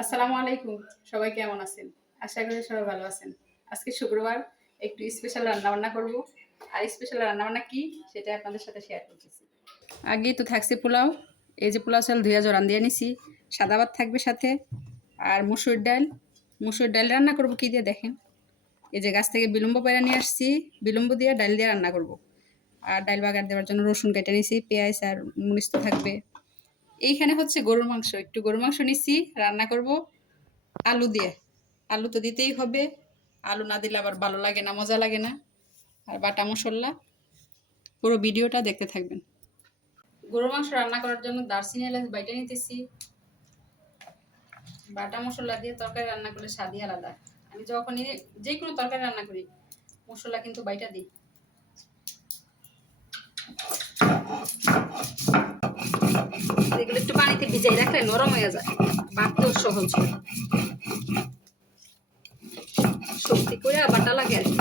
আসসালামু আলাইকুম। সবাই কেমন আছেন? আশা করি সবাই ভালো আছেন। আজকে শুক্রবার, একটু স্পেশাল রান্না বান্না করব। আর স্পেশাল রান্না বান্না কি সেটা আপনাদের সাথে শেয়ার করতেছি। আগে তো থাকছে পোলাও, এই যে পোলাও চাল ধুয়া জরান দিয়ে নিছি। সাদা ভাত থাকবে সাথে। আর মুসুর ডাল মুসুর ডাল রান্না করব কি দিয়ে দেখেন? এই যে গাছ থেকে বিলম্ব পায়রা নিয়ে আসছি, বিলম্ব দিয়ে ডাল দিয়ে রান্না করব। আর ডাল বাগার দেওয়ার জন্য রসুন কেটে নিছি, পেঁয়াজ আর মরিচ তো থাকবে। এইখানে হচ্ছে গরুর মাংস, একটু গরুর মাংস নিচ্ছি রান্না করব। আলু দিয়ে। আলু তো দিতেই হবে। আলু না দিলে আবার ভালো লাগে না, মজা লাগে না। আর বাটা মশলা। পুরো ভিডিওটা দেখতে থাকবেন। গরুর মাংস রান্না করার জন্য দারচিনি, এলাচ বাইটা নিতেছি। বাটা মশলা দিয়ে তরকারি রান্না করলে স্বাদই আলাদা। আমি যখনই যে কোনো তরকারি রান্না করি, মশলা কিন্তু বাইটা দিই। এগুলো একটু পানিতে ভিজাই রাখলে নরম হয়ে যায়। সহজ শক্তি করে বাটা লাগে কি।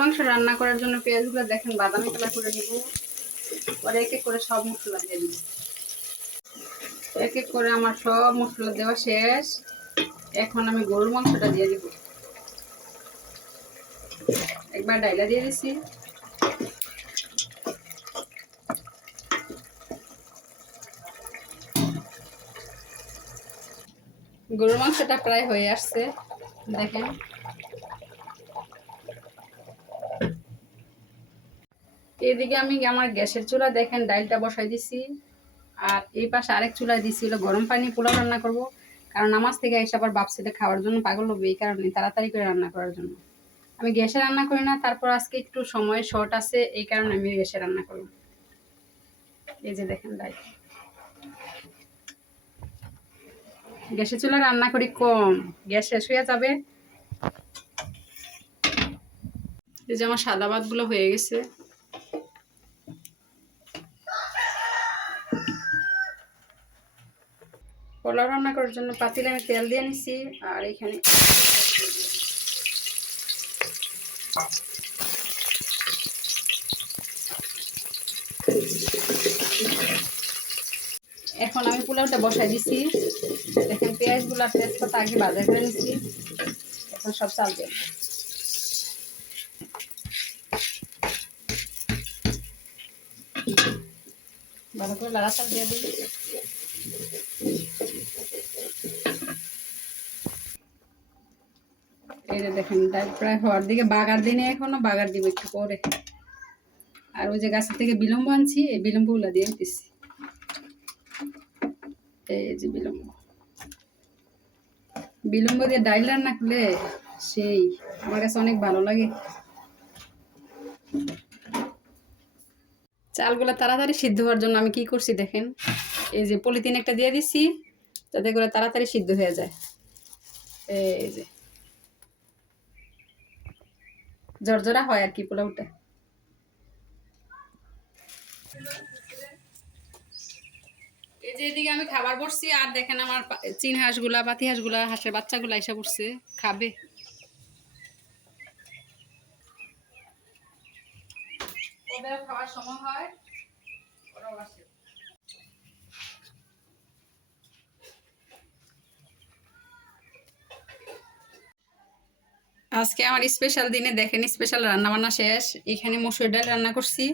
মাংস রান্না করার জন্য পেঁয়াজগুলো দেখেন বাদামি কালার করে নিব। পরে এক এক করে সব মশলা দিয়ে দিব। এক এক করে আমার সব মশলা দেওয়া শেষ। এখন আমি গরুর মাংসটা দিয়ে দিব। একবার ডাইলা দিয়ে দিছি। গরুর মাংসটা প্রায় হয়ে আসছে, দেখেন। এদিকে আমি আমার গ্যাসের চুলা, দেখেন ডালটা বসাই দিছি। আর এই পাশে আরেক চুলায় দিছি, হলো গরম পানি পোলাও রান্না করব। কারণ নামাজ থেকে এসে আবার বাপসিটা খাওয়ার জন্য পাগল হবে, এই কারণে তাড়াতাড়ি করে রান্না করার জন্য। আমি গ্যাসে রান্না করি না, তারপর আজকে একটু সময় শর্ট আছে, এই কারণে আমি গ্যাসে রান্না করলাম। এই যে দেখেন ডাল গ্যাসে চুলা রান্না করি কম, গ্যাস শেষ হয়ে যাবে। এই যে আমার সাদা ভাতগুলো হয়ে গেছে। পোলাও রান্না করার জন্য পাতিলে আমি তেল দিয়ে নিছি, আর এখানে এখন আমি পোলাওটা বসাই দিছি। দেখেন, পেঁয়াজগুলো তেজপাতা আগে বাজার করে নিছি। এখন সব চাল দেব। ভালো করে চাল দিয়ে দিই এই দেখেন প্রায় হওয়ার দিকে বাগার দিনে এখনও বাগার দিব একটু পরে। আর ওই যে গাছের থেকে বিলম্ব আনছি, এই বিলম্বগুলো দিয়ে দিচ্ছি এই যে বিলম্ব। বিলম্ব দিয়ে ডাইল রান্না করলে সেই, আমার কাছে অনেক ভালো লাগে। চালগুলো তাড়াতাড়ি সিদ্ধ হওয়ার জন্য আমি কি করছি দেখেন, এই যে পলিথিন একটা দিয়ে দিচ্ছি যাতে করে তাড়াতাড়ি সিদ্ধ হয়ে যায়। এই যে। জর্জরা হয় আর কি পোলাওটা এই যে এদিকে আমি খাবার বসছি আর দেখেন আমার চীন হাঁসগুলা বাতি হাঁসগুলা হাঁসের বাচ্চাগুলা এসে পড়ছে খাবে। খাওয়ার সময় হয় ওরাও আসে। আজকে আমার স্পেশাল দিনে দেখেন স্পেশাল রান্না বান্না শেষ। এখানে মসুর ডাল রান্না করছি,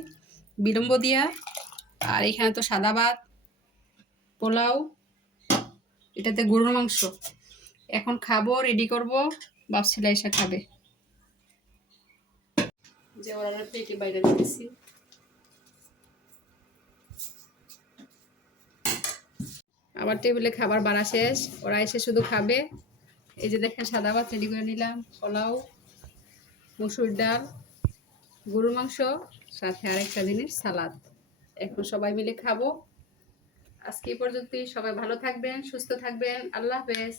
বিলম্ব দিয়া। আর এখানে তো সাদা ভাত, পোলাও, এটাতে গরুর মাংস। এখন খাব রেডি করব বাপসিলা এসে খাবে। যে ওরা আবার টেবিলে খাবার বানা শেষ, ওরা এসে শুধু খাবে। এই যে দেখেন সাদা ভাত রেডি করে নিলাম, পোলাও, মসুর ডাল, গরুর মাংস, সাথে আরেকটা জিনিস সালাদ। এখন সবাই মিলে খাব। আজকে এই পর্যন্তই। সবাই ভালো থাকবেন, সুস্থ থাকবেন। আল্লাহ হাফেজ।